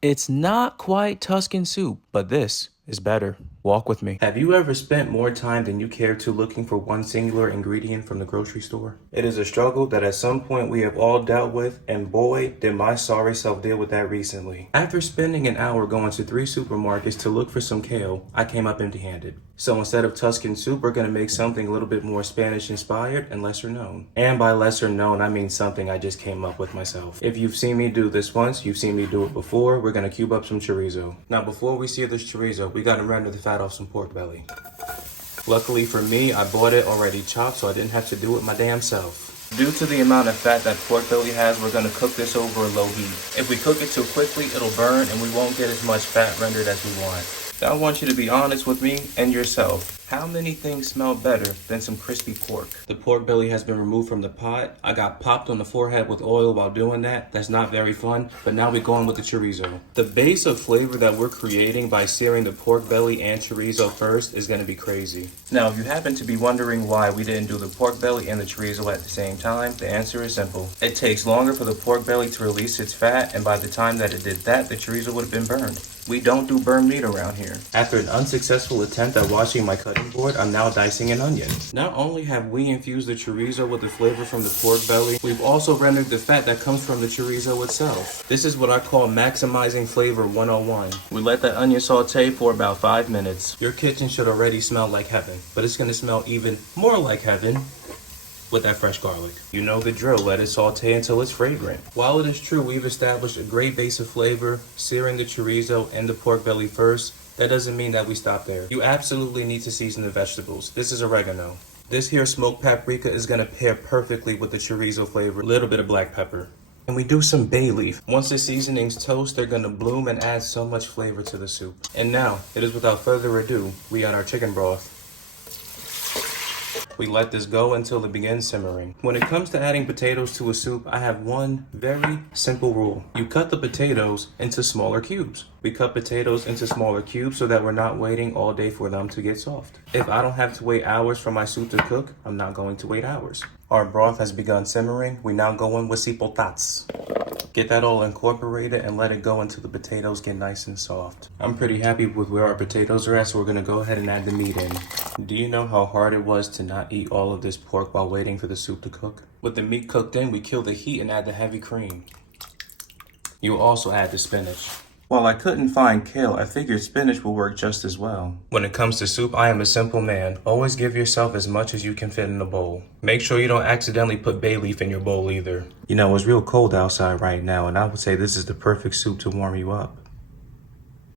It's not quite Tuscan soup, but this is better. Walk with me. Have you ever spent more time than you care to looking for one singular ingredient from the grocery store? It is a struggle that at some point we have all dealt with, and boy, did my sorry self deal with that recently. After spending an hour going to 3 supermarkets to look for some kale, I came up empty-handed. So instead of Tuscan soup, we're gonna make something a little bit more Spanish inspired and lesser known. And by lesser known, I mean something I just came up with myself. If you've seen me do this once, you've seen me do it before. We're gonna cube up some chorizo. Now before we sear this chorizo, we gotta render the fat off some pork belly. Luckily for me, I bought it already chopped, so I didn't have to do it my damn self. Due to the amount of fat that pork belly has, we're gonna cook this over a low heat. If we cook it too quickly, it'll burn and we won't get as much fat rendered as we want. Now I want you to be honest with me and yourself. How many things smell better than some crispy pork? The pork belly has been removed from the pot. I got popped on the forehead with oil while doing that. That's not very fun, but now we're going with the chorizo. The base of flavor that we're creating by searing the pork belly and chorizo first is gonna be crazy. Now, if you happen to be wondering why we didn't do the pork belly and the chorizo at the same time, the answer is simple. It takes longer for the pork belly to release its fat, and by the time that it did that, the chorizo would have been burned. We don't do burned meat around here. After an unsuccessful attempt at washing my cutting board, I'm now dicing an onion. Not only have we infused the chorizo with the flavor from the pork belly, we've also rendered the fat that comes from the chorizo itself. This is what I call maximizing flavor 101. We let that onion saute for about 5 minutes. Your kitchen should already smell like heaven, but it's gonna smell even more like heaven with that fresh garlic. You know the drill, let it saute until it's fragrant. While it is true we've established a great base of flavor, searing the chorizo and the pork belly first, that doesn't mean that we stop there. You absolutely need to season the vegetables. This is oregano. This here smoked paprika is gonna pair perfectly with the chorizo flavor, a little bit of black pepper. And we do some bay leaf. Once the seasonings toast, they're gonna bloom and add so much flavor to the soup. And now, it is without further ado, we got our chicken broth. We let this go until it begins simmering. When it comes to adding potatoes to a soup, I have one very simple rule. You cut the potatoes into smaller cubes. We cut potatoes into smaller cubes so that we're not waiting all day for them to get soft. If I don't have to wait hours for my soup to cook, I'm not going to wait hours. Our broth has begun simmering. We now go in with cipotats. Get that all incorporated and let it go until the potatoes get nice and soft. I'm pretty happy with where our potatoes are at, so we're gonna go ahead and add the meat in. Do you know how hard it was to not eat all of this pork while waiting for the soup to cook? With the meat cooked in, we kill the heat and add the heavy cream. You also add the spinach. While I couldn't find kale, I figured spinach will work just as well. When it comes to soup, I am a simple man. Always give yourself as much as you can fit in a bowl. Make sure you don't accidentally put bay leaf in your bowl either. You know, it's real cold outside right now, and I would say this is the perfect soup to warm you up.